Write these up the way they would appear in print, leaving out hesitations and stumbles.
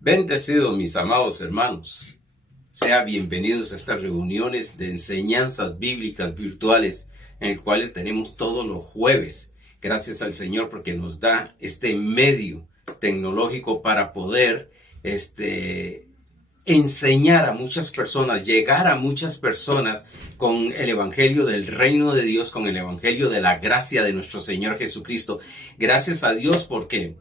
Bendecidos mis amados hermanos, sean bienvenidos a estas reuniones de enseñanzas bíblicas virtuales en el cual tenemos todos los jueves. Gracias al Señor porque nos da este medio tecnológico para poder enseñar a muchas personas, llegar a muchas personas con el evangelio del reino de Dios, con el evangelio de la gracia de nuestro Señor Jesucristo. Gracias a Dios porque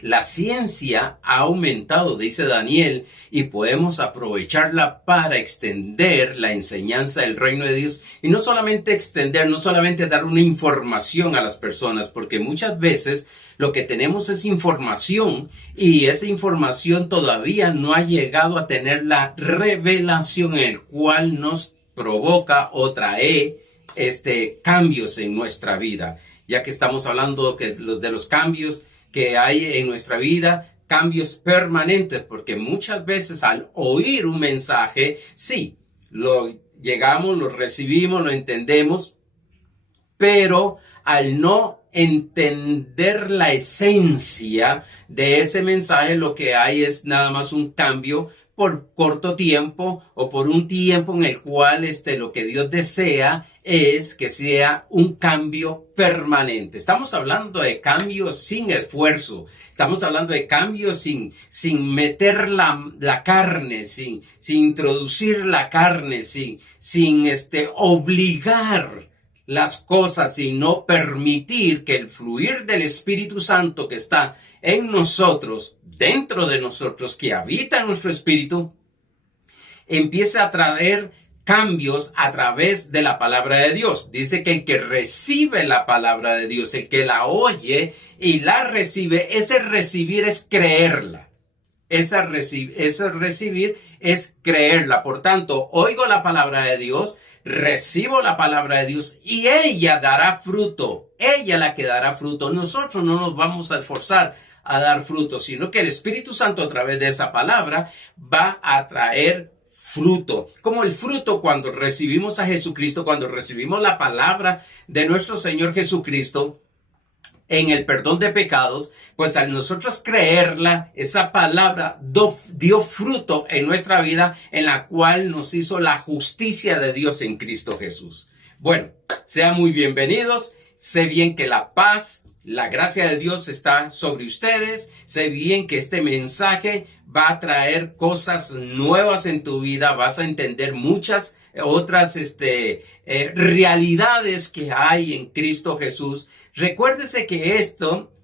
la ciencia ha aumentado, dice Daniel, y podemos aprovecharla para extender la enseñanza del reino de Dios. Y no solamente extender, no solamente dar una información a las personas, porque muchas veces lo que tenemos es información y esa información todavía no ha llegado a tener la revelación en el cual nos provoca o trae cambios en nuestra vida. Ya que estamos hablando de los cambios que hay en nuestra vida, cambios permanentes, porque muchas veces al oír un mensaje, sí, lo llegamos, lo recibimos, lo entendemos, pero al no entender la esencia de ese mensaje, lo que hay es nada más un cambio por corto tiempo o por un tiempo en el cual lo que Dios desea es que sea un cambio permanente. Estamos hablando de cambios sin esfuerzo. Estamos hablando de cambios sin meter la carne, sin introducir la carne, sin obligar las cosas, sino permitir que el fluir del Espíritu Santo que está en nosotros, dentro de nosotros, que habita en nuestro espíritu, empiece a traer cambios a través de la palabra de Dios. Dice que el que recibe la palabra de Dios, el que la oye y la recibe, ese recibir es creerla. Ese recibir es creerla. Por tanto, oigo la palabra de Dios, recibo la palabra de Dios y ella dará fruto. Ella la que dará fruto. Nosotros no nos vamos a esforzar a dar fruto, sino que el Espíritu Santo a través de esa palabra va a traer fruto. Como el fruto cuando recibimos a Jesucristo, cuando recibimos la palabra de nuestro Señor Jesucristo en el perdón de pecados, pues al nosotros creerla, esa palabra dio fruto en nuestra vida, en la cual nos hizo la justicia de Dios en Cristo Jesús. Bueno, sean muy bienvenidos. Sé bien que la paz, la gracia de Dios está sobre ustedes. Sé bien que este mensaje va a traer cosas nuevas en tu vida. Vas a entender muchas otras realidades que hay en Cristo Jesús. Recuérdese que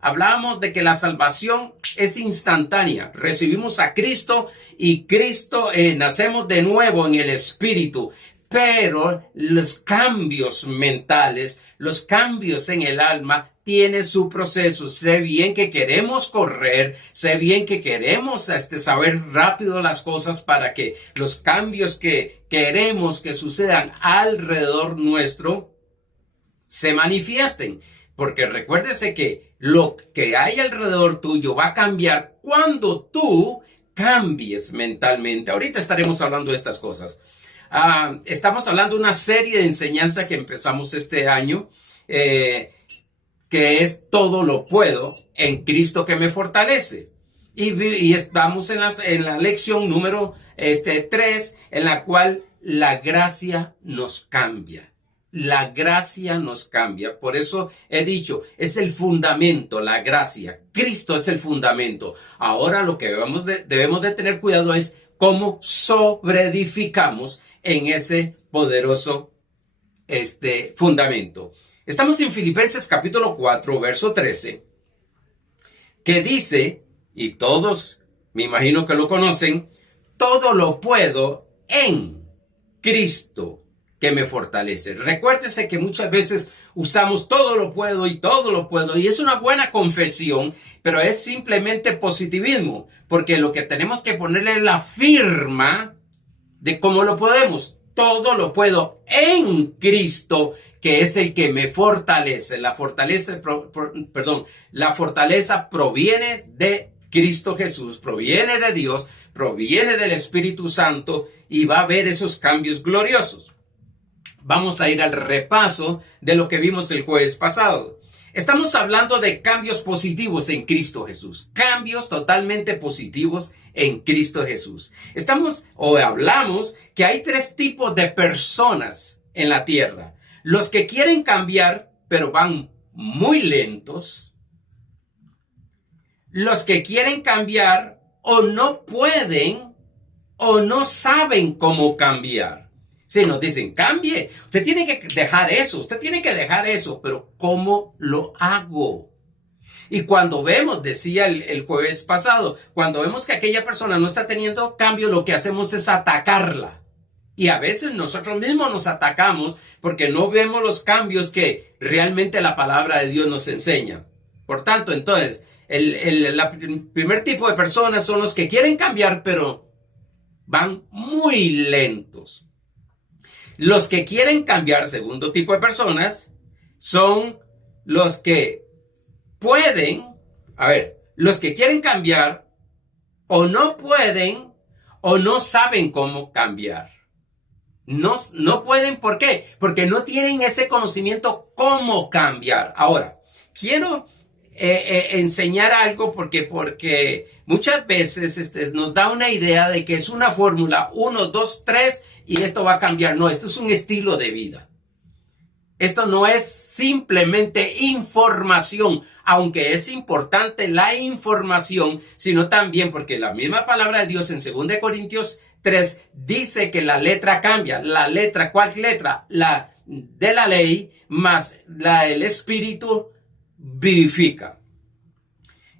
hablábamos de que la salvación es instantánea. Recibimos a Cristo y Cristo nacemos de nuevo en el Espíritu. Pero los cambios mentales, los cambios en el alma, tiene su proceso. Sé bien que queremos correr, sé bien que queremos saber rápido las cosas para que los cambios que queremos que sucedan alrededor nuestro se manifiesten. Porque recuérdese que lo que hay alrededor tuyo va a cambiar cuando tú cambies mentalmente. Ahorita estaremos hablando de estas cosas. Estamos hablando de una serie de enseñanza que empezamos este año, que es todo lo puedo en Cristo que me fortalece. Y estamos en la lección número 3, en la cual la gracia nos cambia. La gracia nos cambia. Por eso he dicho, es el fundamento, la gracia. Cristo es el fundamento. Ahora lo que debemos de tener cuidado es cómo sobreedificamos en ese poderoso fundamento. Estamos en Filipenses capítulo 4, verso 13, que dice, y todos me imagino que lo conocen, todo lo puedo en Cristo que me fortalece. Recuérdese que muchas veces usamos todo lo puedo, y es una buena confesión, pero es simplemente positivismo, porque lo que tenemos que ponerle es la firma de cómo lo podemos. Todo lo puedo en Cristo, que es el que me fortalece. La fortaleza proviene de Cristo Jesús, proviene de Dios, proviene del Espíritu Santo, y va a haber esos cambios gloriosos. Vamos a ir al repaso de lo que vimos el jueves pasado. Estamos hablando de cambios positivos en Cristo Jesús. Cambios totalmente positivos en Cristo Jesús. Hablamos que hay 3 tipos de personas en la tierra. Los que quieren cambiar, pero van muy lentos. Los que quieren cambiar o no pueden o no saben cómo cambiar. Si nos dicen, cambie, usted tiene que dejar eso, pero ¿cómo lo hago? Y cuando vemos, decía el jueves pasado, cuando vemos que aquella persona no está teniendo cambio, lo que hacemos es atacarla. Y a veces nosotros mismos nos atacamos porque no vemos los cambios que realmente la palabra de Dios nos enseña. Por tanto, entonces, el primer tipo de personas son los que quieren cambiar, pero van muy lentos. Los que quieren cambiar, segundo tipo de personas, son los que pueden, los que quieren cambiar o no pueden o no saben cómo cambiar. No pueden, ¿por qué? Porque no tienen ese conocimiento cómo cambiar. Ahora, quiero enseñar algo porque muchas veces nos da una idea de que es una fórmula 1, 2, 3 y esto va a cambiar. No, esto es un estilo de vida. Esto no es simplemente información, aunque es importante la información, sino también porque la misma palabra de Dios en 2 Corintios 3 dice que la letra cambia. La letra, ¿cuál letra? La de la ley más la del Espíritu vivifica.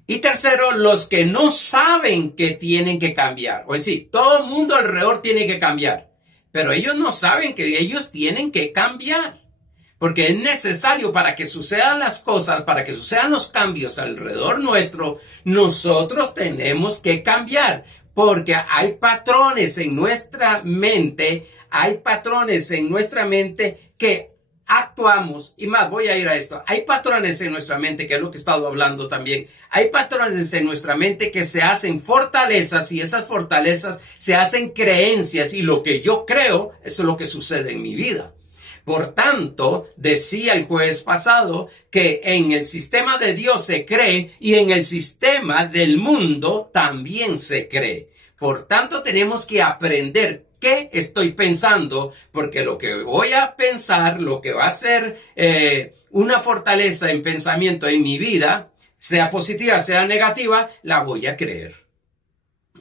Y tercero, los que no saben que tienen que cambiar. O decir, todo el mundo alrededor tiene que cambiar, pero ellos no saben que ellos tienen que cambiar. Porque es necesario para que sucedan las cosas, para que sucedan los cambios alrededor nuestro, nosotros tenemos que cambiar. Porque hay patrones en nuestra mente, que actuamos, y más, voy a ir a esto. Hay patrones en nuestra mente, que es lo que he estado hablando también. Hay patrones en nuestra mente que se hacen fortalezas y esas fortalezas se hacen creencias y lo que yo creo, eso es lo que sucede en mi vida. Por tanto, decía el jueves pasado que en el sistema de Dios se cree y en el sistema del mundo también se cree. Por tanto, tenemos que aprender qué estoy pensando, porque lo que voy a pensar, lo que va a ser una fortaleza en pensamiento en mi vida, sea positiva, sea negativa, la voy a creer.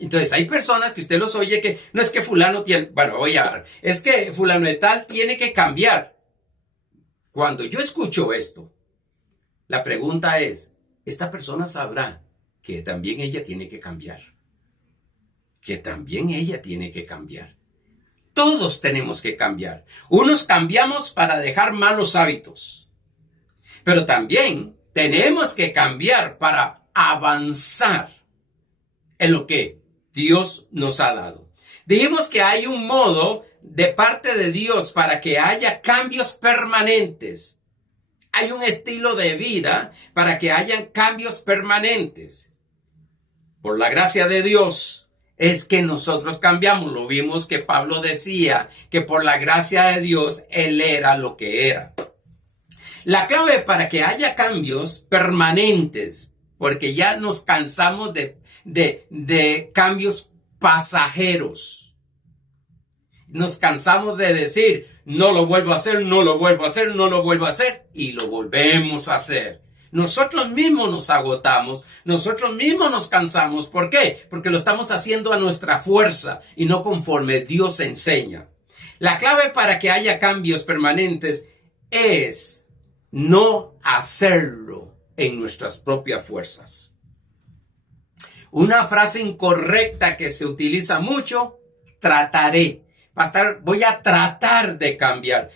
Entonces, hay personas que usted los oye que no es que fulano tiene, es que fulano de tal tiene que cambiar. Cuando yo escucho esto, la pregunta es, ¿esta persona sabrá que también ella tiene que cambiar? Que también ella tiene que cambiar. Todos tenemos que cambiar. Unos cambiamos para dejar malos hábitos, pero también tenemos que cambiar para avanzar en lo que Dios nos ha dado. Dijimos que hay un modo de parte de Dios para que haya cambios permanentes. Hay un estilo de vida para que hayan cambios permanentes. Por la gracia de Dios es que nosotros cambiamos. Lo vimos que Pablo decía que por la gracia de Dios él era lo que era. La clave para que haya cambios permanentes, porque ya nos cansamos de cambios pasajeros. Nos cansamos de decir, no lo vuelvo a hacer, no lo vuelvo a hacer, no lo vuelvo a hacer, y lo volvemos a hacer. Nosotros mismos nos agotamos, nosotros mismos nos cansamos. ¿Por qué? Porque lo estamos haciendo a nuestra fuerza y no conforme Dios enseña. La clave para que haya cambios permanentes es no hacerlo en nuestras propias fuerzas. Una frase incorrecta que se utiliza mucho, trataré. Voy a tratar de cambiar.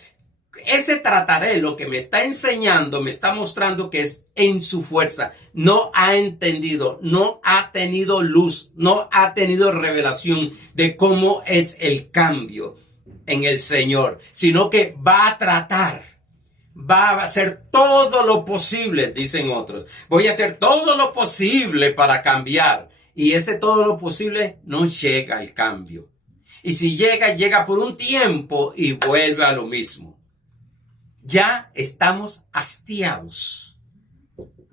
Ese trataré lo que me está enseñando, me está mostrando que es en su fuerza. No ha entendido, no ha tenido luz, no ha tenido revelación de cómo es el cambio en el Señor, sino que va a tratar. Va a hacer todo lo posible, dicen otros. Voy a hacer todo lo posible para cambiar. Y ese todo lo posible no llega al cambio. Y si llega, llega por un tiempo y vuelve a lo mismo. Ya estamos hastiados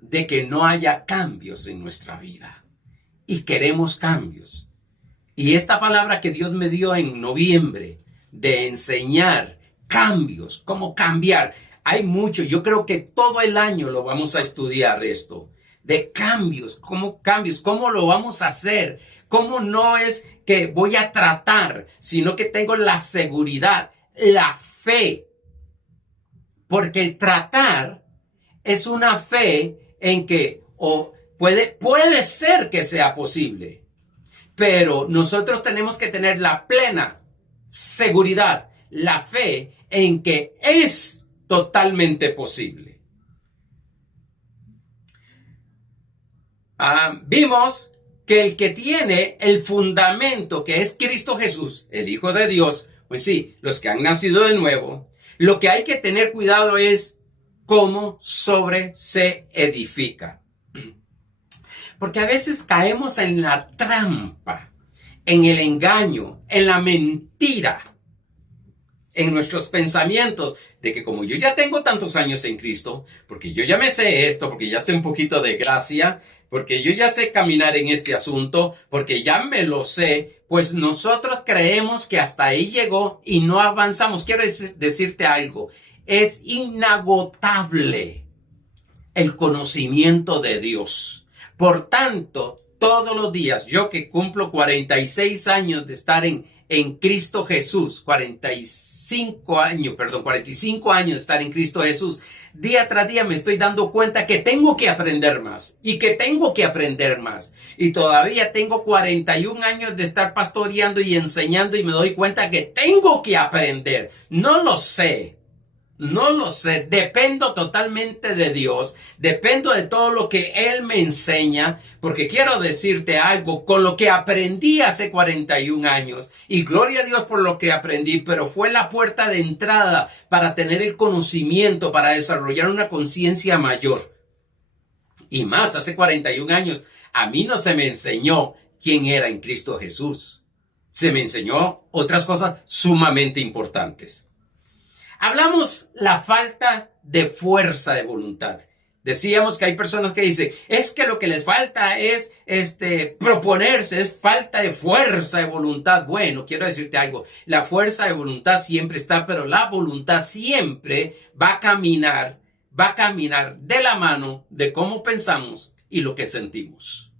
de que no haya cambios en nuestra vida. Y queremos cambios. Y esta palabra que Dios me dio en noviembre de enseñar cambios, cómo cambiar, hay mucho. Yo creo que todo el año lo vamos a estudiar esto. De cambios, cómo lo vamos a hacer. Cómo no es que voy a tratar, sino que tengo la seguridad, la fe. Porque el tratar es una fe en que puede ser que sea posible. Pero nosotros tenemos que tener la plena seguridad, la fe en que es totalmente posible. Vimos que el que tiene el fundamento que es Cristo Jesús, el Hijo de Dios, pues sí, los que han nacido de nuevo, lo que hay que tener cuidado es cómo se edifica. Porque a veces caemos en la trampa, en el engaño, en la mentira, en nuestros pensamientos, de que como yo ya tengo tantos años en Cristo, porque yo ya me sé esto, porque ya sé un poquito de gracia, porque yo ya sé caminar en este asunto, porque ya me lo sé, pues nosotros creemos que hasta ahí llegó y no avanzamos. Quiero decirte algo, es inagotable el conocimiento de Dios. Por tanto, todos los días, yo que cumplo 46 años de estar en Cristo Jesús, 45 años de estar en Cristo Jesús, día tras día me estoy dando cuenta que tengo que aprender más y que tengo que aprender más. Y todavía tengo 41 años de estar pastoreando y enseñando y me doy cuenta que tengo que aprender. No lo sé, dependo totalmente de Dios, dependo de todo lo que Él me enseña, porque quiero decirte algo, con lo que aprendí hace 41 años, y gloria a Dios por lo que aprendí, pero fue la puerta de entrada para tener el conocimiento, para desarrollar una conciencia mayor. Y más, hace 41 años, a mí no se me enseñó quién era en Cristo Jesús. Se me enseñó otras cosas sumamente importantes. Hablamos la falta de fuerza de voluntad. Decíamos que hay personas que dicen, es que lo que les falta es proponerse, es falta de fuerza de voluntad. Bueno, quiero decirte algo, la fuerza de voluntad siempre está, pero la voluntad siempre va a caminar de la mano de cómo pensamos y lo que sentimos.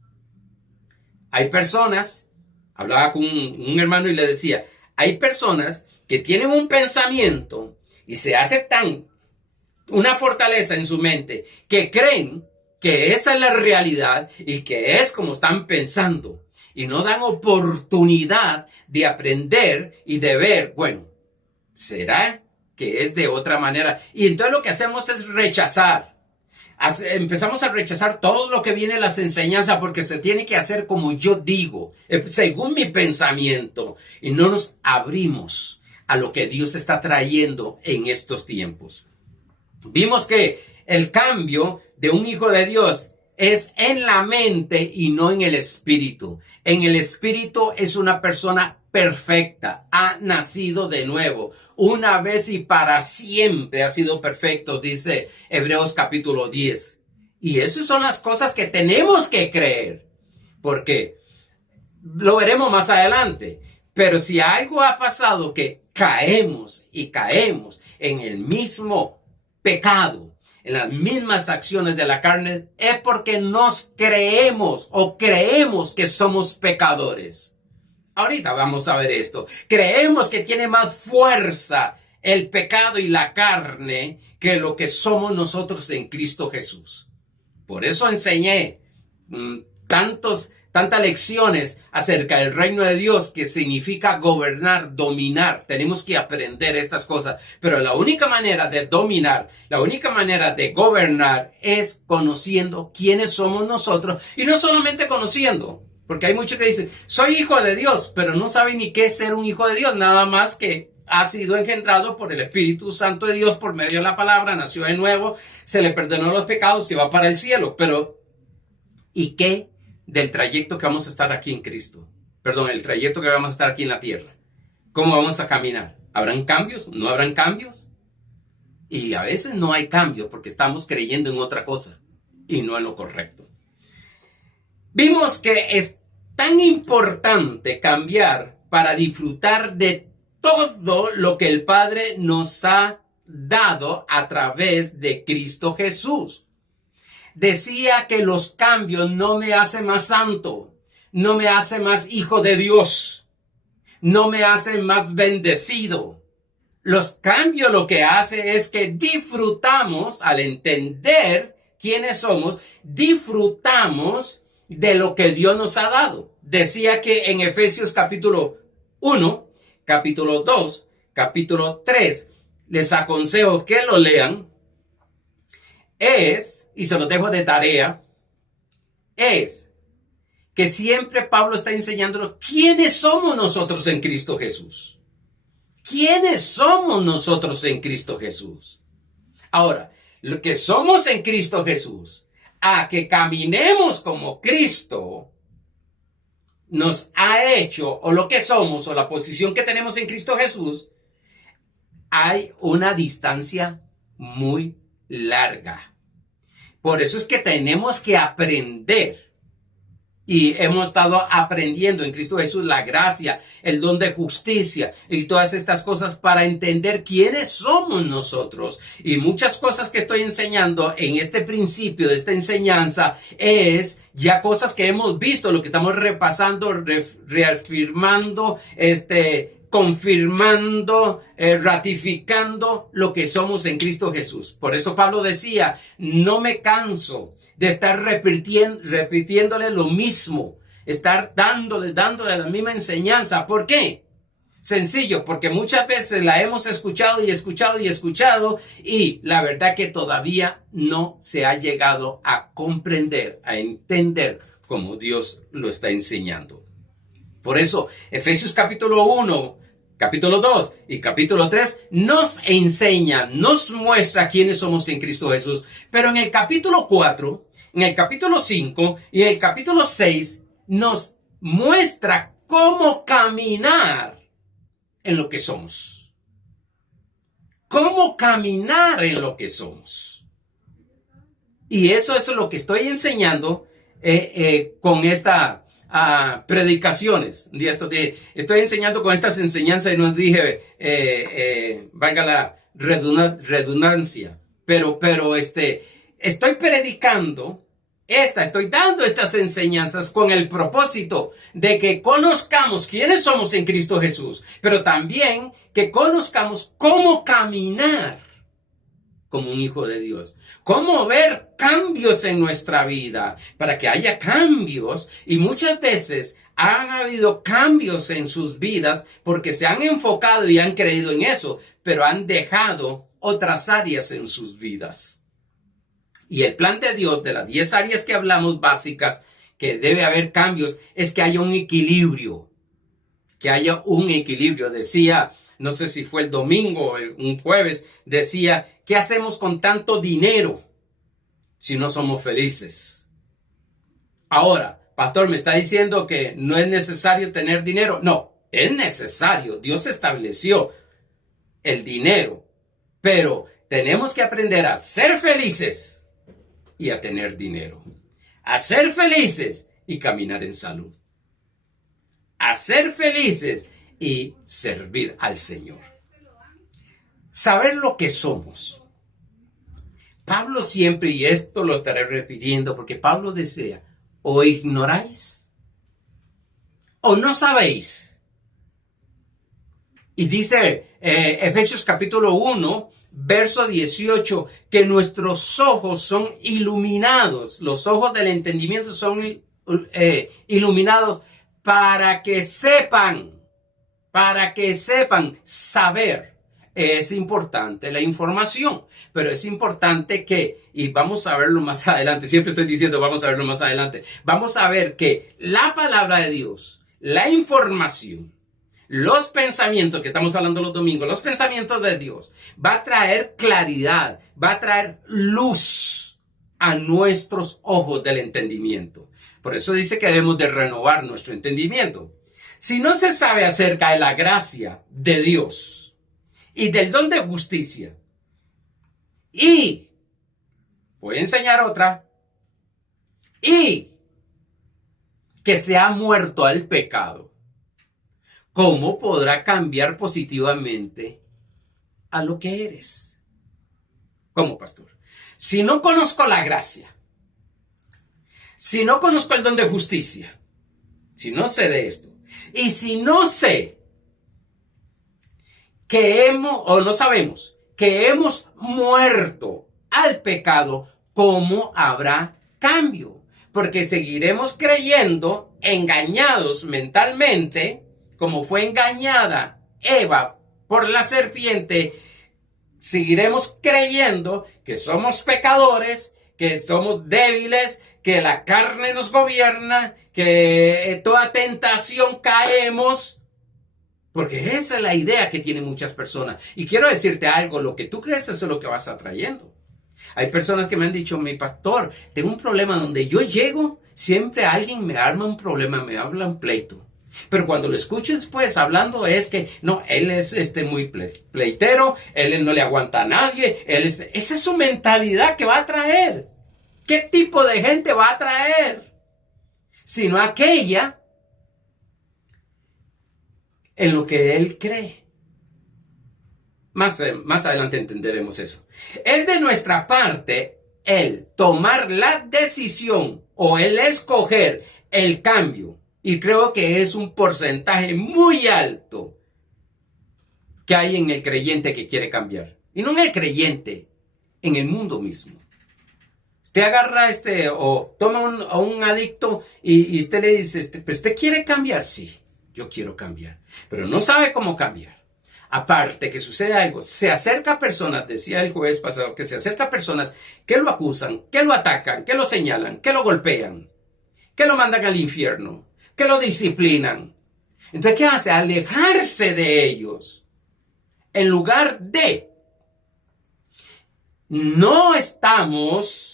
Hay personas, hablaba con un hermano y le decía, hay personas que tienen un pensamiento y se hace una fortaleza en su mente que creen que esa es la realidad y que es como están pensando y no dan oportunidad de aprender y de ver, bueno, ¿será que es de otra manera? Y entonces lo que hacemos es rechazar. Empezamos a rechazar todo lo que viene en las enseñanzas porque se tiene que hacer como yo digo, según mi pensamiento, y no nos abrimos a lo que Dios está trayendo en estos tiempos. Vimos que el cambio de un hijo de Dios es en la mente y no en el espíritu. En el espíritu es una persona perfecta, ha nacido de nuevo, una vez y para siempre ha sido perfecto, dice Hebreos capítulo 10. Y esas son las cosas que tenemos que creer, porque lo veremos más adelante. Pero si algo ha pasado que caemos en el mismo pecado, en las mismas acciones de la carne, es porque nos creemos que somos pecadores. Ahorita vamos a ver esto. Creemos que tiene más fuerza el pecado y la carne que lo que somos nosotros en Cristo Jesús. Por eso enseñé tantas lecciones acerca del reino de Dios, que significa gobernar, dominar. Tenemos que aprender estas cosas. Pero la única manera de dominar, la única manera de gobernar es conociendo quiénes somos nosotros. Y no solamente conociendo, porque hay muchos que dicen, soy hijo de Dios, pero no saben ni qué es ser un hijo de Dios, nada más que ha sido engendrado por el Espíritu Santo de Dios por medio de la palabra, nació de nuevo, se le perdonó los pecados y va para el cielo. Pero, ¿y qué del trayecto que vamos a estar aquí en Cristo? Perdón, el trayecto que vamos a estar aquí en la tierra. ¿Cómo vamos a caminar? ¿Habrán cambios? ¿No habrán cambios? Y a veces no hay cambios porque estamos creyendo en otra cosa. y no en lo correcto. Vimos que es tan importante cambiar para disfrutar de todo lo que el Padre nos ha dado a través de Cristo Jesús. Decía que los cambios no me hacen más santo, no me hacen más hijo de Dios, no me hacen más bendecido. Los cambios lo que hace es que disfrutamos, al entender quiénes somos, disfrutamos de lo que Dios nos ha dado. Decía que en Efesios capítulo 1, capítulo 2, capítulo 3, les aconsejo que lo lean, y se lo dejo de tarea, es que siempre Pablo está enseñándonos quiénes somos nosotros en Cristo Jesús. ¿Quiénes somos nosotros en Cristo Jesús? Ahora, lo que somos en Cristo Jesús, a que caminemos como Cristo nos ha hecho, o lo que somos, o la posición que tenemos en Cristo Jesús, hay una distancia muy larga. Por eso es que tenemos que aprender. Y hemos estado aprendiendo en Cristo Jesús la gracia, el don de justicia y todas estas cosas para entender quiénes somos nosotros. Y muchas cosas que estoy enseñando en este principio de esta enseñanza es ya cosas que hemos visto, lo que estamos repasando, reafirmando, confirmando, ratificando lo que somos en Cristo Jesús. Por eso Pablo decía, no me canso de estar repitiéndole lo mismo, estar dándole la misma enseñanza. ¿Por qué? Sencillo, porque muchas veces la hemos escuchado y la verdad que todavía no se ha llegado a comprender, a entender como Dios lo está enseñando. Por eso, Efesios capítulo 1, capítulo 2 y capítulo 3 nos enseña, nos muestra quiénes somos en Cristo Jesús. Pero en el capítulo 4, en el capítulo 5 y en el capítulo 6 nos muestra cómo caminar en lo que somos. Cómo caminar en lo que somos. Y eso es lo que estoy enseñando con esta predicaciones. Un día estoy enseñando con estas enseñanzas y no dije, valga la redundancia, pero estoy predicando estoy dando estas enseñanzas con el propósito de que conozcamos quiénes somos en Cristo Jesús, pero también que conozcamos cómo caminar como un hijo de Dios, cómo ver cambios en nuestra vida, para que haya cambios. Y muchas veces han habido cambios en sus vidas porque se han enfocado y han creído en eso, pero han dejado otras áreas en sus vidas. Y el plan de Dios, de las 10 áreas que hablamos básicas, que debe haber cambios, es que haya un equilibrio. Que haya un equilibrio. Decía, no sé si fue el domingo o un jueves, decía, ¿qué hacemos con tanto dinero si no somos felices? Ahora, pastor, ¿me está diciendo que no es necesario tener dinero? No, es necesario. Dios estableció el dinero. Pero tenemos que aprender a ser felices y a tener dinero. A ser felices y caminar en salud. A ser felices y servir al Señor. Saber lo que somos. Pablo siempre, y esto lo estaré repitiendo, porque Pablo decía, o ignoráis, o no sabéis. Y dice Efesios capítulo 1, verso 18, que nuestros ojos son iluminados, los ojos del entendimiento son iluminados para que sepan saber. Es importante la información, pero es importante que, y vamos a verlo más adelante, siempre estoy diciendo vamos a verlo más adelante, vamos a ver que la palabra de Dios, la información, los pensamientos que estamos hablando los domingos, los pensamientos de Dios, va a traer claridad, va a traer luz a nuestros ojos del entendimiento. Por eso dice que debemos de renovar nuestro entendimiento. Si no se sabe acerca de la gracia de Dios y del don de justicia, y voy a enseñar otra, y que se ha muerto al pecado, ¿cómo podrá cambiar positivamente a lo que eres? ¿Cómo, pastor? Si no conozco la gracia, si no conozco el don de justicia, si no sé de esto, y si no sé que no sabemos que hemos muerto al pecado, ¿cómo habrá cambio? Porque seguiremos creyendo, engañados mentalmente, como fue engañada Eva por la serpiente. Seguiremos creyendo que somos pecadores, que somos débiles, que la carne nos gobierna, que toda tentación caemos. Porque esa es la idea que tienen muchas personas. Y quiero decirte algo, lo que tú crees, eso es lo que vas atrayendo. Hay personas que me han dicho, mi pastor, tengo un problema donde yo llego, siempre alguien me arma un problema, me habla un pleito. Pero cuando lo escucho después hablando es que, no, él es muy pleitero, él no le aguanta a nadie, esa es su mentalidad que va a traer. ¿Qué tipo de gente va a traer? Sino aquella en lo que él cree. Más adelante entenderemos eso. Es de nuestra parte el tomar la decisión o el escoger el cambio. Y creo que es un porcentaje muy alto que hay en el creyente que quiere cambiar. Y no en el creyente, en el mundo mismo. Usted agarra o toma a un adicto y usted le dice, ¿pero usted quiere cambiar? Sí, yo quiero cambiar. Pero no sabe cómo cambiar. Aparte que sucede algo, se acerca a personas, decía el jueves pasado, que se acerca a personas que lo acusan, que lo atacan, que lo señalan, que lo golpean, que lo mandan al infierno, que lo disciplinan. Entonces, ¿qué hace? Alejarse de ellos. En lugar de, no estamos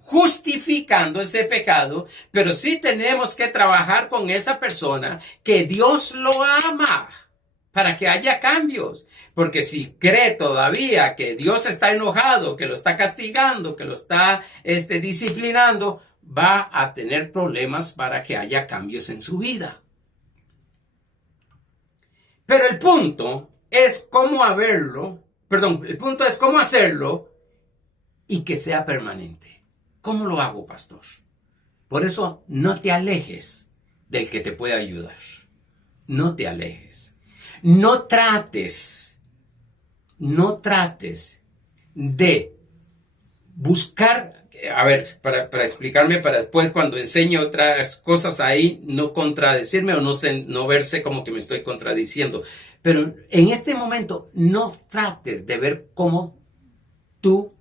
justificando ese pecado, pero sí tenemos que trabajar con esa persona que Dios lo ama para que haya cambios. Porque si cree todavía que Dios está enojado, que lo está castigando, que lo está disciplinando, va a tener problemas para que haya cambios en su vida. Pero el punto es cómo hacerlo y que sea permanente. ¿Cómo lo hago, pastor? Por eso no te alejes del que te puede ayudar. No te alejes. No trates de buscar, para explicarme, para después cuando enseñe otras cosas ahí, no contradecirme o no verse como que me estoy contradiciendo. Pero en este momento no trates de ver cómo tú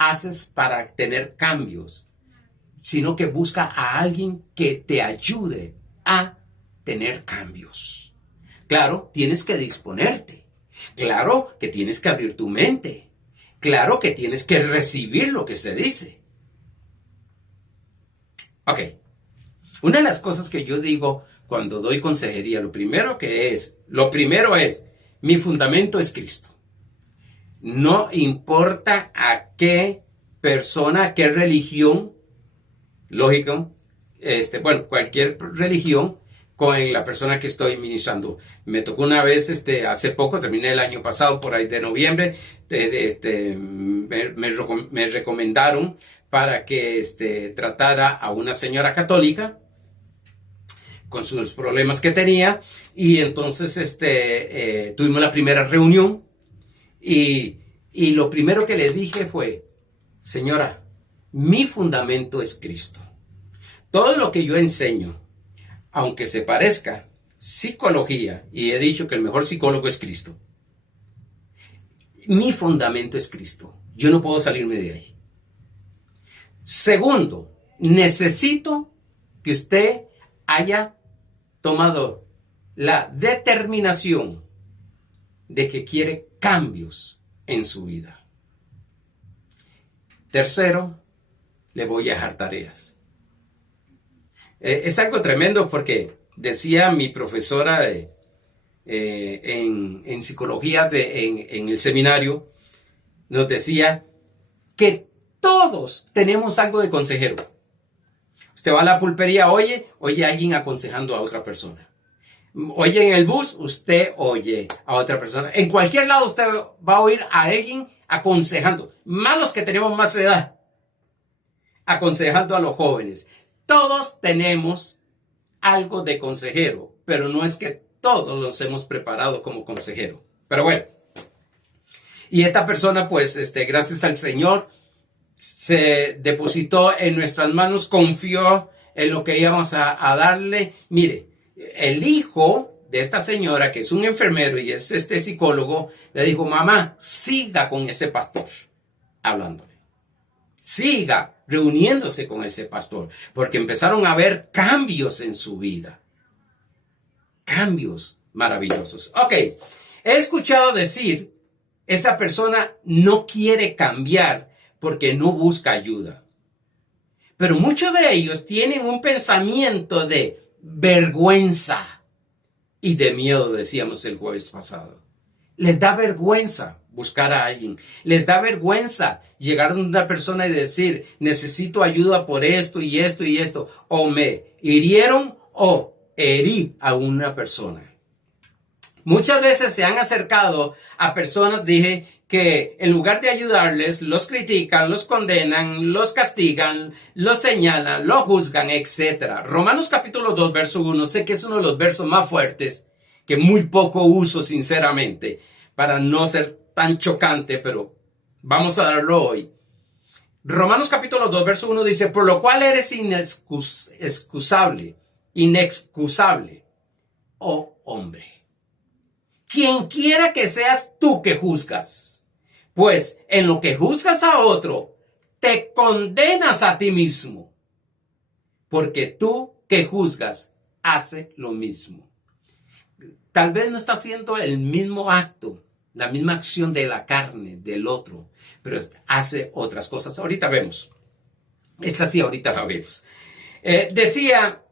haces para tener cambios, sino que busca a alguien que te ayude a tener cambios. Claro, tienes que disponerte. Claro que tienes que abrir tu mente. Claro que tienes que recibir lo que se dice. Ok. Una de las cosas que yo digo cuando doy consejería, lo primero es, mi fundamento es Cristo. No importa a qué persona, a qué religión, lógico, cualquier religión, con la persona que estoy ministrando. Me tocó una vez, hace poco, terminé el año pasado, por ahí de noviembre, me recomendaron para que tratara a una señora católica con sus problemas que tenía, y entonces tuvimos la primera reunión, y lo primero que le dije fue, señora, mi fundamento es Cristo. Todo lo que yo enseño, aunque se parezca psicología, y he dicho que el mejor psicólogo es Cristo, mi fundamento es Cristo. Yo no puedo salirme de ahí. Segundo, necesito que usted haya tomado la determinación de que quiere cambios en su vida. Tercero, le voy a dejar tareas. Es algo tremendo porque decía mi profesora en psicología en el seminario, nos decía que Todos tenemos algo de consejero. Usted va a la pulpería, oye a alguien aconsejando a otra persona. Oye en el bus, usted oye a otra persona. En cualquier lado usted va a oír a alguien aconsejando. Más los que tenemos más edad, aconsejando a los jóvenes. Todos tenemos algo de consejero, pero no es que todos los hemos preparado como consejero. Pero bueno, y esta persona, pues, gracias al Señor, se depositó en nuestras manos, confió en lo que íbamos a darle. Mire, el hijo de esta señora, que es un enfermero y es psicólogo, le dijo: mamá, siga con ese pastor hablándole. Siga reuniéndose con ese pastor, porque empezaron a haber cambios en su vida. Cambios maravillosos. Ok, he escuchado decir, esa persona no quiere cambiar porque no busca ayuda. Pero muchos de ellos tienen un pensamiento de vergüenza y de miedo, decíamos el jueves pasado. Les da vergüenza buscar a alguien. Les da vergüenza llegar a una persona y decir: necesito ayuda por esto y esto y esto. O me hirieron o herí a una persona. Muchas veces se han acercado a personas, dije, que en lugar de ayudarles, los critican, los condenan, los castigan, los señalan, los juzgan, etc. Romanos capítulo 2, verso 1, sé que es uno de los versos más fuertes, que muy poco uso sinceramente, para no ser tan chocante, pero vamos a darlo hoy. Romanos capítulo 2, verso 1 dice: por lo cual eres inexcusable, oh hombre. Quien quiera que seas tú que juzgas, pues en lo que juzgas a otro, te condenas a ti mismo, porque tú que juzgas, hace lo mismo. Tal vez no está haciendo el mismo acto, la misma acción de la carne del otro, pero hace otras cosas. Ahorita vemos. Esta sí, ahorita la vemos. Decía...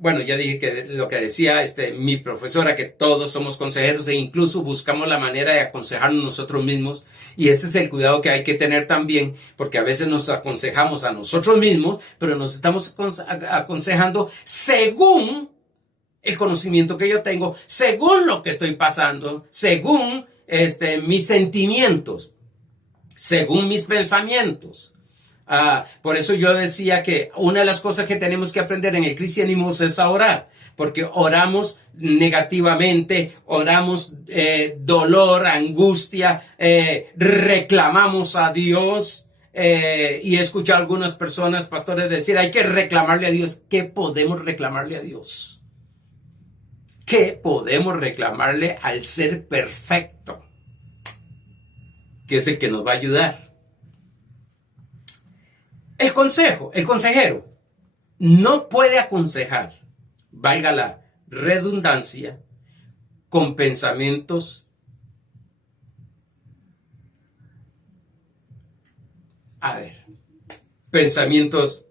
Bueno, ya dije que lo que decía mi profesora, que todos somos consejeros e incluso buscamos la manera de aconsejarnos nosotros mismos. Y ese es el cuidado que hay que tener también, porque a veces nos aconsejamos a nosotros mismos, pero nos estamos aconsejando según el conocimiento que yo tengo, según lo que estoy pasando, según mis sentimientos, según mis pensamientos. Por eso yo decía que una de las cosas que tenemos que aprender en el cristianismo es a orar, porque oramos negativamente, oramos dolor, angustia, reclamamos a Dios, y he escuchado a algunas personas, pastores, decir: hay que reclamarle a Dios. ¿Qué podemos reclamarle a Dios? ¿Qué podemos reclamarle al ser perfecto, que es el que nos va a ayudar? El consejero, no puede aconsejar, valga la redundancia, con pensamientos, pensamientos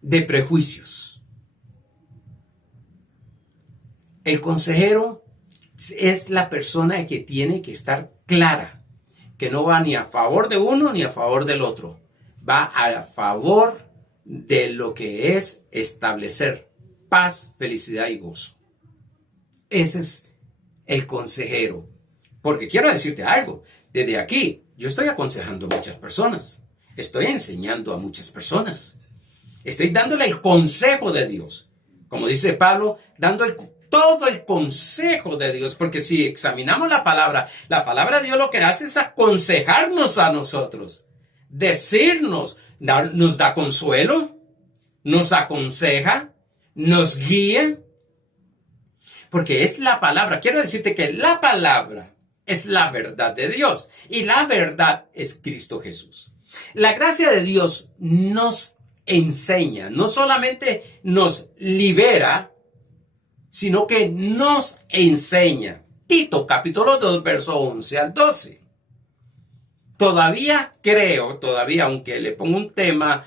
de prejuicios. El consejero es la persona que tiene que estar clara, que no va ni a favor de uno ni a favor del otro. Va a favor de lo que es establecer paz, felicidad y gozo. Ese es el consejero. Porque quiero decirte algo. Desde aquí, yo estoy aconsejando a muchas personas. Estoy enseñando a muchas personas. Estoy dándole el consejo de Dios. Como dice Pablo, dando todo el consejo de Dios. Porque si examinamos la palabra de Dios lo que hace es aconsejarnos a nosotros. Decirnos, nos da consuelo, nos aconseja, nos guía, porque es la palabra. Quiero decirte que la palabra es la verdad de Dios y la verdad es Cristo Jesús. La gracia de Dios nos enseña, no solamente nos libera, sino que nos enseña. Tito capítulo 2, verso 11 al 12. Todavía creo, aunque le pongo un tema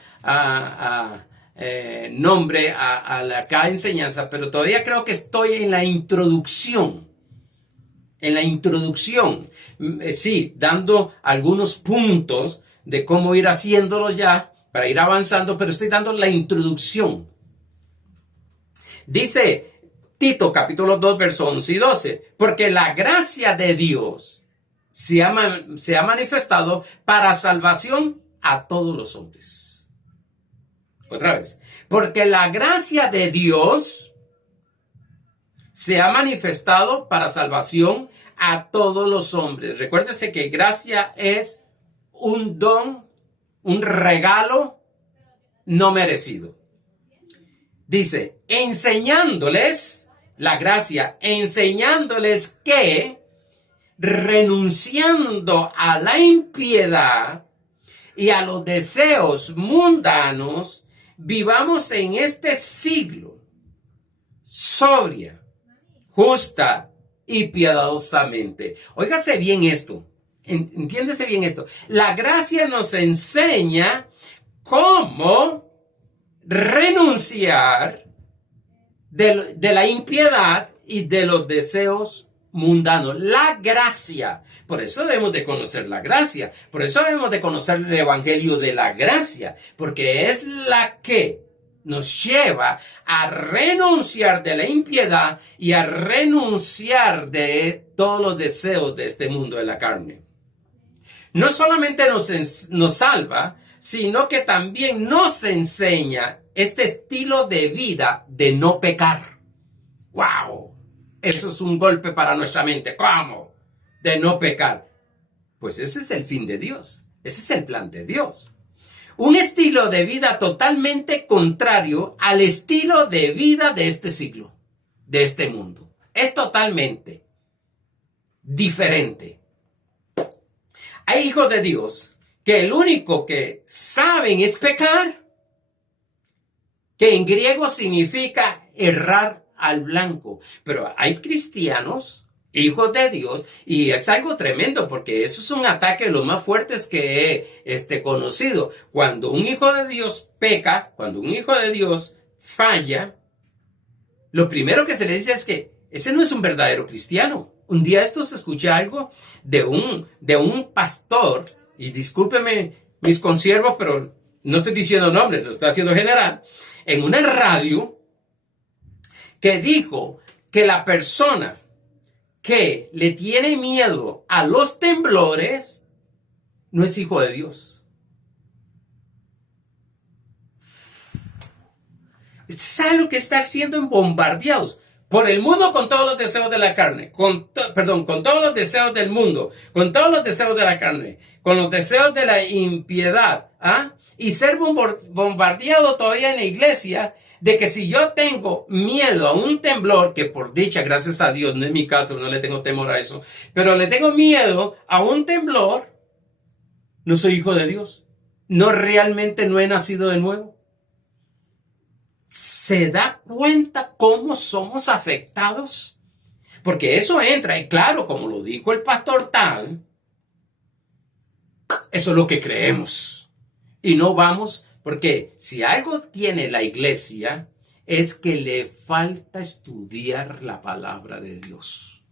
nombre a cada enseñanza, pero todavía creo que estoy en la introducción. sí, dando algunos puntos de cómo ir haciéndolo ya para ir avanzando, pero estoy dando la introducción. Dice Tito capítulo 2, versos 11 y 12, porque la gracia de Dios se ha manifestado para salvación a todos los hombres. Otra vez, porque la gracia de Dios se ha manifestado para salvación a todos los hombres. Recuérdese que gracia es un don, un regalo no merecido. Dice, enseñándoles, la gracia, enseñándoles que, renunciando a la impiedad y a los deseos mundanos, vivamos en este siglo sobria, justa y piadosamente. Óigase bien esto, entiéndese bien esto. La gracia nos enseña cómo renunciar de la impiedad y de los deseos mundanos. La gracia. Por eso debemos de conocer la gracia. Por eso debemos de conocer el evangelio de la gracia. Porque es la que nos lleva a renunciar de la impiedad y a renunciar de todos los deseos de este mundo de la carne. No solamente nos salva, sino que también nos enseña este estilo de vida de no pecar. ¡Wow! Eso es un golpe para nuestra mente. ¿Cómo? De no pecar. Pues ese es el fin de Dios. Ese es el plan de Dios. Un estilo de vida totalmente contrario al estilo de vida de este siglo, de este mundo. Es totalmente diferente. Hay hijos de Dios que el único que saben es pecar, que en griego significa errar al blanco. Pero hay cristianos, hijos de Dios, y es algo tremendo porque eso es un ataque de los más fuertes que he conocido. Cuando un hijo de Dios peca, cuando un hijo de Dios falla, lo primero que se le dice es que ese no es un verdadero cristiano. Un día se escucha algo de un pastor, y discúlpeme mis consiervos, pero no estoy diciendo nombres, lo estoy haciendo general, en una radio, que dijo que la persona que le tiene miedo a los temblores no es hijo de Dios. ¿Sabe lo que está siendo bombardeados por el mundo con todos los deseos de la carne? Con todos los deseos del mundo, con todos los deseos de la carne, con los deseos de la impiedad, y ser bombardeado todavía en la iglesia de que si yo tengo miedo a un temblor, que por dicha, gracias a Dios, no es mi caso, no le tengo temor a eso, pero le tengo miedo a un temblor, no soy hijo de Dios. Realmente no he nacido de nuevo. ¿Se da cuenta cómo somos afectados? Porque eso entra, y claro, como lo dijo el pastor tal, eso es lo que creemos. Y no vamos, porque si algo tiene la iglesia, es que le falta estudiar la palabra de Dios.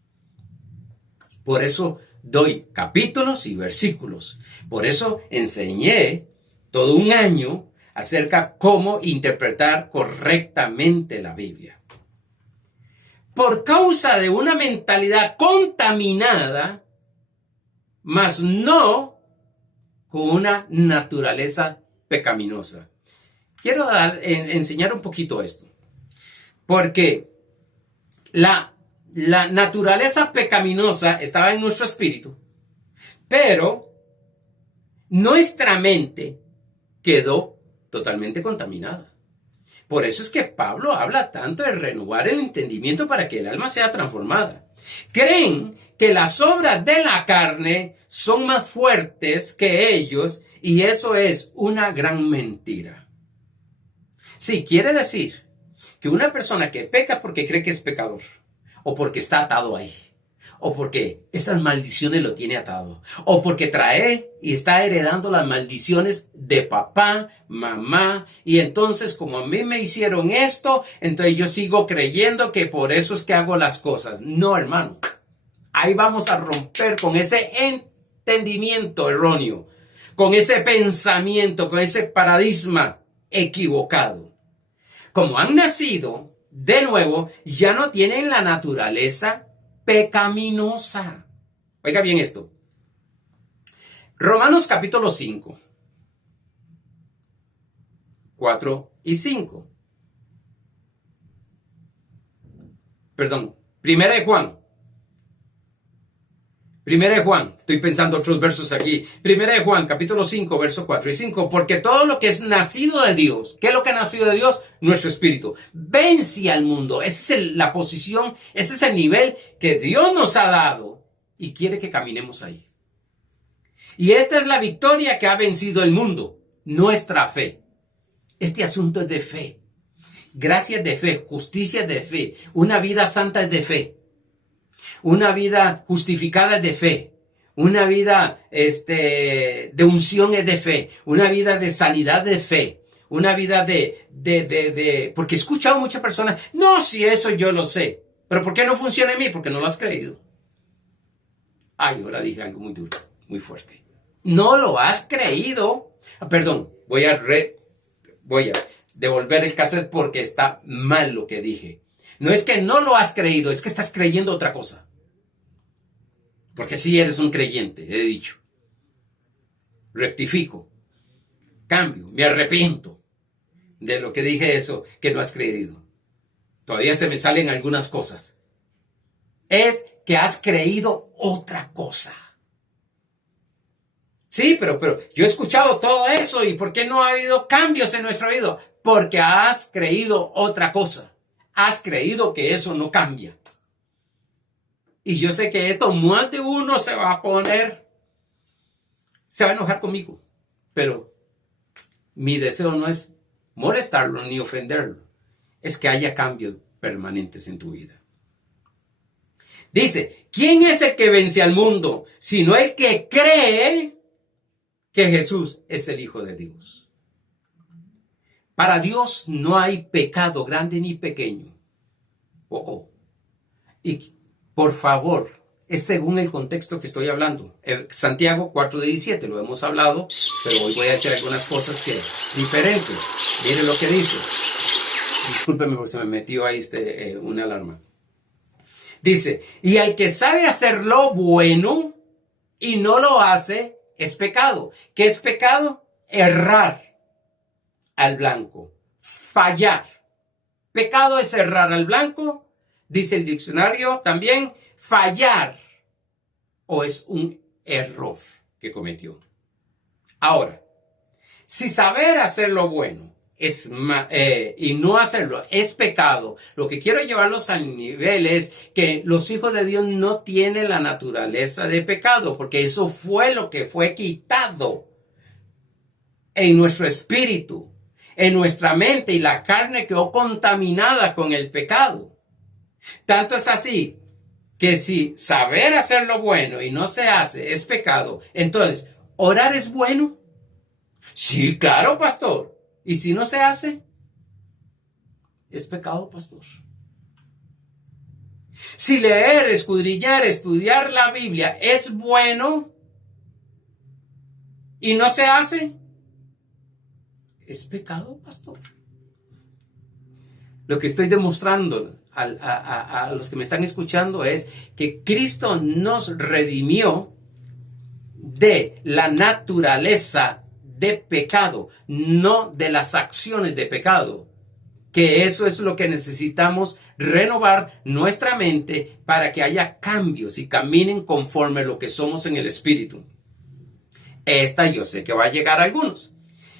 Por eso doy capítulos y versículos. Por eso enseñé todo un año acerca de cómo interpretar correctamente la Biblia. Por causa de una mentalidad contaminada, mas no con una naturaleza pecaminosa. Quiero enseñar un poquito esto, porque la naturaleza pecaminosa estaba en nuestro espíritu, pero nuestra mente quedó totalmente contaminada. Por eso es que Pablo habla tanto de renovar el entendimiento para que el alma sea transformada. Creen que las obras de la carne son más fuertes que ellos, y eso es una gran mentira. Sí, quiere decir que una persona que peca porque cree que es pecador, o porque está atado ahí, o porque esas maldiciones lo tiene atado, o porque trae y está heredando las maldiciones de papá, mamá, y entonces como a mí me hicieron esto, entonces yo sigo creyendo que por eso es que hago las cosas. No, hermano, Ahí vamos a romper con ese entendimiento erróneo, con ese pensamiento, con ese paradigma equivocado. Como han nacido de nuevo, ya no tienen la naturaleza pecaminosa. Oiga bien esto. Romanos capítulo 5, 4 y 5. Perdón, Primera de Juan. Primera de Juan, estoy pensando otros versos aquí. Primera de Juan, capítulo 5, versos 4 y 5. Porque todo lo que es nacido de Dios, ¿qué es lo que ha nacido de Dios? Nuestro espíritu. Vence al mundo. Esa es la posición, ese es el nivel que Dios nos ha dado y quiere que caminemos ahí. Y esta es la victoria que ha vencido el mundo, nuestra fe. Este asunto es de fe. Gracia es de fe, justicia es de fe, una vida santa es de fe, una vida justificada es de fe, una vida de unción es de fe, una vida de sanidad de fe, una vida porque he escuchado a muchas personas, no, si eso yo lo sé, pero ¿por qué no funciona en mí? Porque no lo has creído. Ay, ahora dije algo muy duro, muy fuerte. No lo has creído. Perdón, voy a devolver el cassette porque está mal lo que dije. No es que no lo has creído, es que estás creyendo otra cosa. Porque sí eres un creyente, he dicho. Rectifico. Cambio, me arrepiento de lo que dije eso que no has creído. Todavía se me salen algunas cosas. Es que has creído otra cosa. Sí, pero yo he escuchado todo eso y ¿por qué no ha habido cambios en nuestra vida? Porque has creído otra cosa. Has creído que eso no cambia. Y yo sé que esto más de uno se va a enojar conmigo. Pero mi deseo no es molestarlo ni ofenderlo. Es que haya cambios permanentes en tu vida. Dice, ¿quién es el que vence al mundo? Sino el que cree que Jesús es el Hijo de Dios. Para Dios no hay pecado grande ni pequeño. Y por favor, es según el contexto que estoy hablando. Santiago 4:17, lo hemos hablado, pero hoy voy a decir algunas cosas diferentes. Miren lo que dice. Discúlpeme porque se me metió ahí una alarma. Dice, y al que sabe hacer lo bueno y no lo hace, es pecado. ¿Qué es pecado? Errar al blanco, fallar. Pecado es errar al blanco, dice el diccionario también, fallar o es un error que cometió. Ahora, si saber hacer lo bueno y no hacerlo es pecado, lo que quiero llevarlos al nivel es que los hijos de Dios no tienen la naturaleza de pecado, porque eso fue lo que fue quitado en nuestro espíritu, en nuestra mente, y la carne quedó contaminada con el pecado. Tanto es así que si saber hacer lo bueno y no se hace es pecado, entonces, ¿orar es bueno? Sí, claro, pastor. ¿Y si no se hace? Es pecado, pastor. Si leer, escudriñar, estudiar la Biblia es bueno y no se hace, es pecado, pastor. Lo que estoy demostrando a los que me están escuchando es que Cristo nos redimió de la naturaleza de pecado, no de las acciones de pecado. Que eso es lo que necesitamos renovar nuestra mente para que haya cambios y caminen conforme a lo que somos en el Espíritu. Esta yo sé que va a llegar a algunos.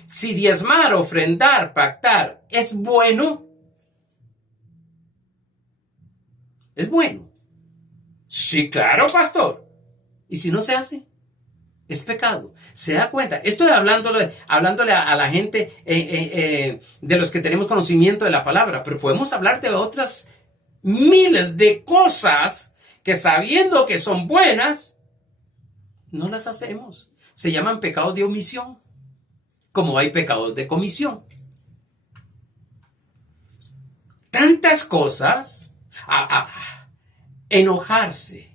Si diezmar, ofrendar, pactar es bueno, es bueno. Sí, claro, pastor. ¿Y si no se hace? Es pecado. ¿Se da cuenta? Estoy hablándole a la gente de los que tenemos conocimiento de la palabra, pero podemos hablar de otras miles de cosas que sabiendo que son buenas, no las hacemos. Se llaman pecados de omisión, como hay pecados de comisión. Tantas cosas. Enojarse.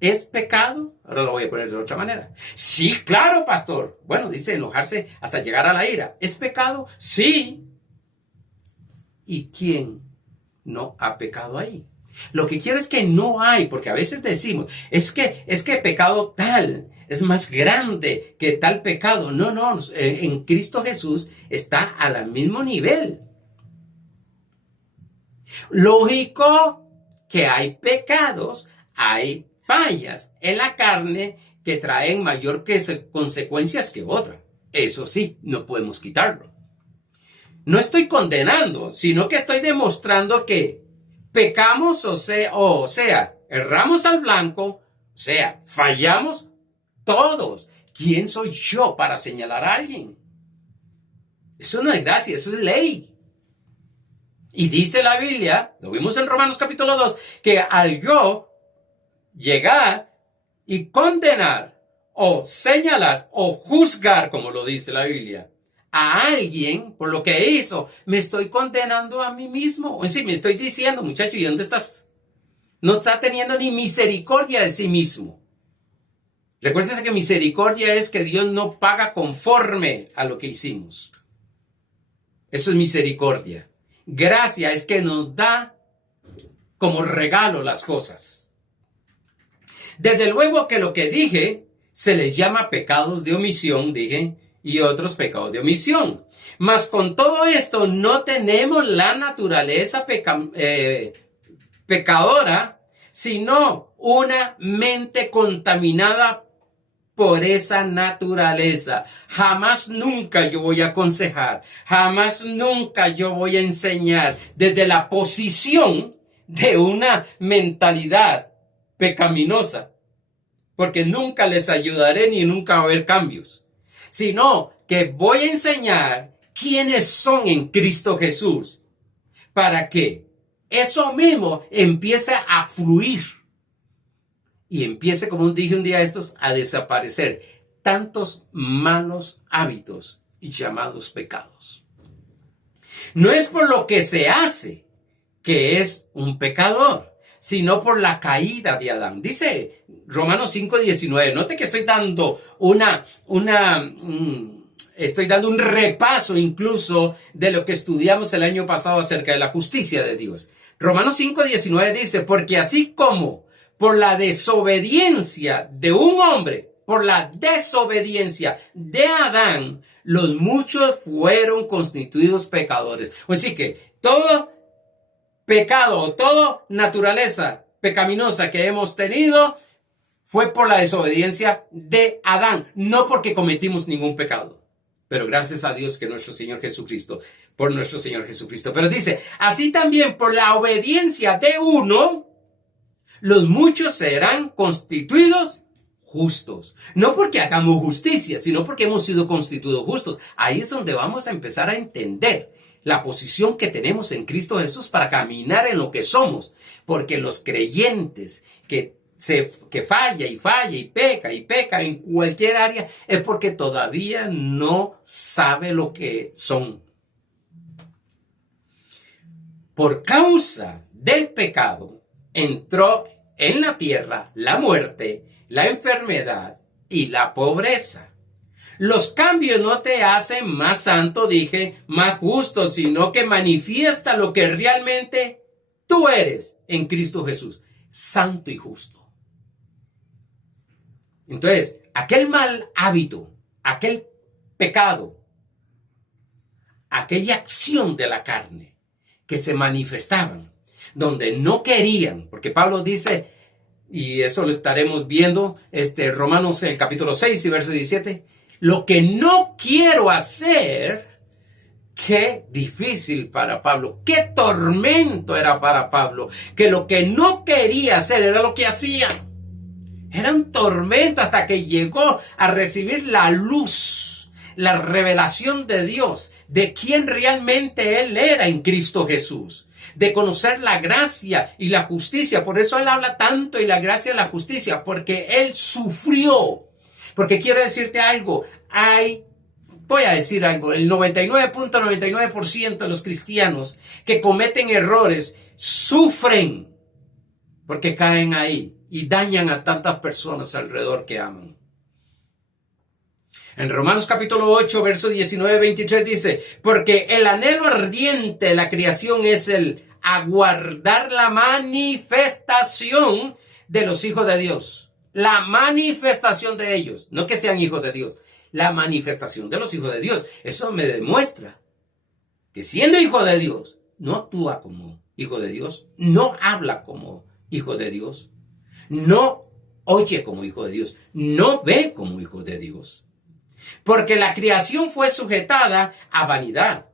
¿Es pecado? Ahora lo voy a poner de otra manera. Sí, claro, pastor. Bueno, dice enojarse hasta llegar a la ira. ¿Es pecado? Sí. ¿Y quién no ha pecado ahí? Lo que quiero es que no hay, porque a veces decimos, es que pecado tal es más grande que tal pecado. No, no, en Cristo Jesús está al mismo nivel. Lógico que hay pecados, hay fallas en la carne que traen mayor consecuencias que otras. Eso sí, no podemos quitarlo. No estoy condenando, sino que estoy demostrando que pecamos, o sea, erramos al blanco, o sea, fallamos todos. ¿Quién soy yo para señalar a alguien? Eso no es gracia, eso es ley. Y dice la Biblia, lo vimos en Romanos capítulo 2, que al yo llegar y condenar o señalar o juzgar, como lo dice la Biblia, a alguien por lo que hizo, me estoy condenando a mí mismo. En sí, me estoy diciendo, muchacho, ¿y dónde estás? No está teniendo ni misericordia de sí mismo. Recuérdense que misericordia es que Dios no paga conforme a lo que hicimos. Eso es misericordia. Gracia es que nos da como regalo las cosas. Desde luego que lo que dije se les llama pecados de omisión, dije, y otros pecados de omisión. Mas con todo esto no tenemos la naturaleza pecadora, sino una mente contaminada por esa naturaleza. Jamás nunca yo voy a aconsejar, jamás nunca yo voy a enseñar desde la posición de una mentalidad pecaminosa, porque nunca les ayudaré ni nunca va a haber cambios, sino que voy a enseñar quiénes son en Cristo Jesús, para que eso mismo empiece a fluir y empiece, como dije un día estos, a desaparecer tantos malos hábitos llamados pecados. No es por lo que se hace que es un pecador, sino por la caída de Adán. Dice Romanos 5:19. Note que estoy dando estoy dando un repaso incluso de lo que estudiamos el año pasado acerca de la justicia de Dios. Romanos 5:19 dice, porque así como por la desobediencia de un hombre, por la desobediencia de Adán, los muchos fueron constituidos pecadores. Así que todo pecado o toda naturaleza pecaminosa que hemos tenido fue por la desobediencia de Adán, no porque cometimos ningún pecado. Pero gracias a Dios que nuestro Señor Jesucristo, por nuestro Señor Jesucristo. Pero dice, así también por la obediencia de uno, los muchos serán constituidos justos. No porque hagamos justicia, sino porque hemos sido constituidos justos. Ahí es donde vamos a empezar a entender la posición que tenemos en Cristo Jesús para caminar en lo que somos. Porque los creyentes que falla y peca en cualquier área es porque todavía no sabe lo que son. Por causa del pecado entró en la tierra la muerte, la enfermedad y la pobreza. Los cambios no te hacen más santo, dije, más justo, sino que manifiesta lo que realmente tú eres en Cristo Jesús, santo y justo. Entonces, aquel mal hábito, aquel pecado, aquella acción de la carne que se manifestaban, donde no querían, porque Pablo dice, y eso lo estaremos viendo, Romanos en el capítulo 6 y verso 17, lo que no quiero hacer, qué difícil para Pablo, qué tormento era para Pablo, que lo que no quería hacer era lo que hacía. Era un tormento hasta que llegó a recibir la luz, la revelación de Dios, de quién realmente él era en Cristo Jesús, de conocer la gracia y la justicia. Por eso él habla tanto de la gracia y la justicia, porque él sufrió. Porque quiero decirte algo, voy a decir algo, el 99.99% de los cristianos que cometen errores sufren porque caen ahí. y dañan a tantas personas alrededor que aman. En Romanos capítulo 8, verso 19-23 dice, porque el anhelo ardiente de la creación es el aguardar la manifestación de los hijos de Dios. La manifestación de ellos, no que sean hijos de Dios, la manifestación de los hijos de Dios. Eso me demuestra que siendo hijo de Dios, no actúa como hijo de Dios, no habla como hijo de Dios, no oye como hijo de Dios, no ve como hijo de Dios. Porque la creación fue sujetada a vanidad,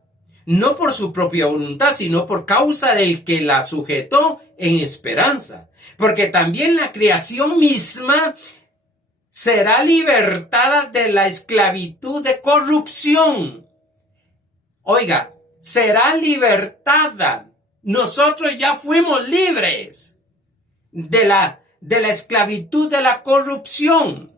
no por su propia voluntad, sino por causa del que la sujetó en esperanza. Porque también la creación misma será libertada de la esclavitud de corrupción. Oiga, será libertada. Nosotros ya fuimos libres de la esclavitud de la corrupción.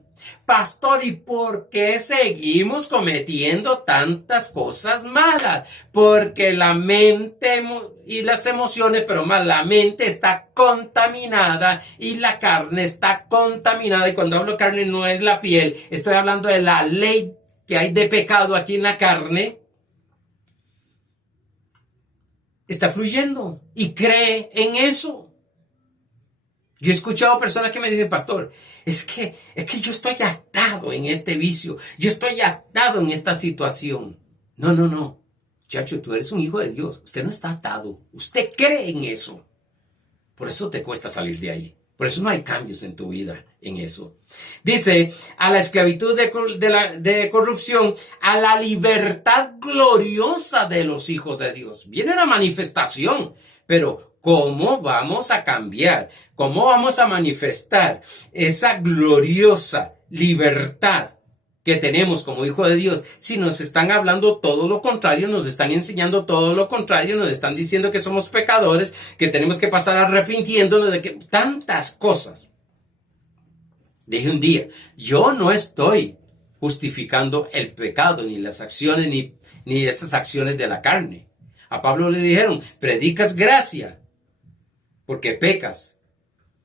Pastor, ¿y por qué seguimos cometiendo tantas cosas malas? Porque la mente y las emociones, pero más la mente está contaminada y la carne está contaminada. Y cuando hablo de carne no es la piel, estoy hablando de la ley que hay de pecado aquí en la carne. Está fluyendo y cree en eso. Yo he escuchado personas que me dicen, pastor, es que yo estoy atado en este vicio, yo estoy atado en esta situación. No, chacho, tú eres un hijo de Dios, usted no está atado, usted cree en eso. Por eso te cuesta salir de ahí, por eso no hay cambios en tu vida en eso. Dice, a la esclavitud de corrupción, a la libertad gloriosa de los hijos de Dios. Viene la manifestación, pero ¿cómo vamos a cambiar? ¿Cómo vamos a manifestar esa gloriosa libertad que tenemos como hijo de Dios? Si nos están hablando todo lo contrario, nos están enseñando todo lo contrario, nos están diciendo que somos pecadores, que tenemos que pasar arrepintiéndonos de que tantas cosas. Dije un día, yo no estoy justificando el pecado, ni las acciones, ni esas acciones de la carne. A Pablo le dijeron, predicas gracia, porque pecas,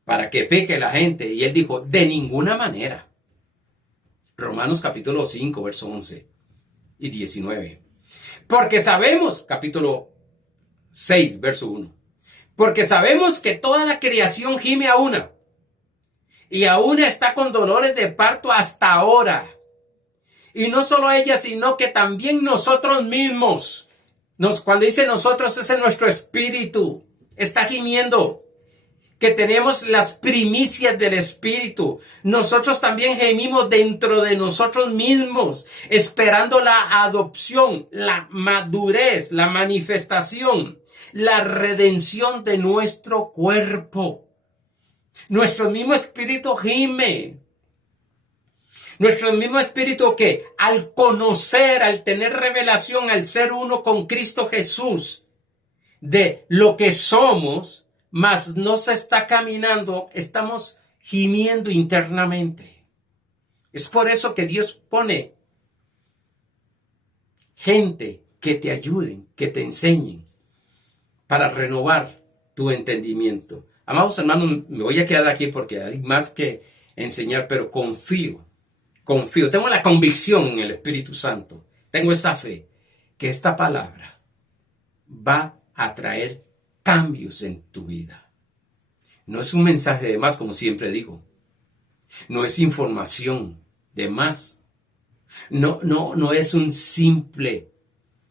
para que peque la gente. Y él dijo, de ninguna manera. Romanos capítulo 5, verso 11 y 19. Porque sabemos, capítulo 6, verso 1. Porque sabemos que toda la creación gime a una, y aún está con dolores de parto hasta ahora. Y no solo ella, sino que también nosotros mismos. Cuando dice nosotros, es en nuestro espíritu. Está gimiendo. Que tenemos las primicias del espíritu. Nosotros también gemimos dentro de nosotros mismos, esperando la adopción, la madurez, la manifestación, la redención de nuestro cuerpo. Nuestro mismo espíritu gime. Nuestro mismo espíritu que al conocer, al tener revelación, al ser uno con Cristo Jesús, de lo que somos, mas no se está caminando, estamos gimiendo internamente. Es por eso que Dios pone gente que te ayuden, que te enseñen, para renovar tu entendimiento. Amados hermanos, me voy a quedar aquí porque hay más que enseñar, pero confío, tengo la convicción en el Espíritu Santo, tengo esa fe, que esta palabra va a traer cambios en tu vida. No es un mensaje de más, como siempre digo. No es información de más. No es un simple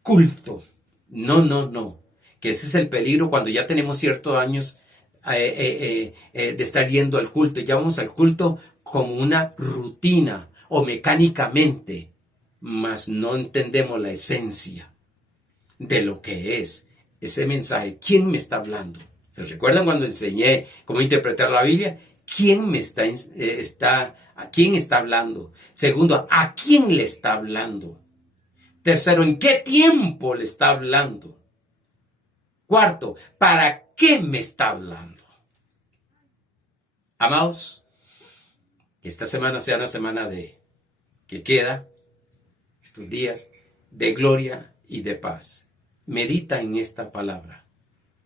culto. No. Que ese es el peligro cuando ya tenemos ciertos años de estar yendo al culto. Ya vamos al culto como una rutina o mecánicamente, mas no entendemos la esencia de lo que es ese mensaje. ¿Quién me está hablando? ¿Se recuerdan cuando enseñé cómo interpretar la Biblia? ¿Quién ¿a quién está hablando? Segundo, ¿a quién le está hablando? Tercero, ¿en qué tiempo le está hablando? Cuarto, ¿para qué me está hablando? Amados, que esta semana sea una semana que queda, estos días, de gloria y de paz. Medita en esta palabra.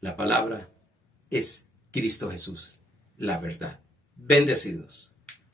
La palabra es Cristo Jesús, la verdad. Bendecidos.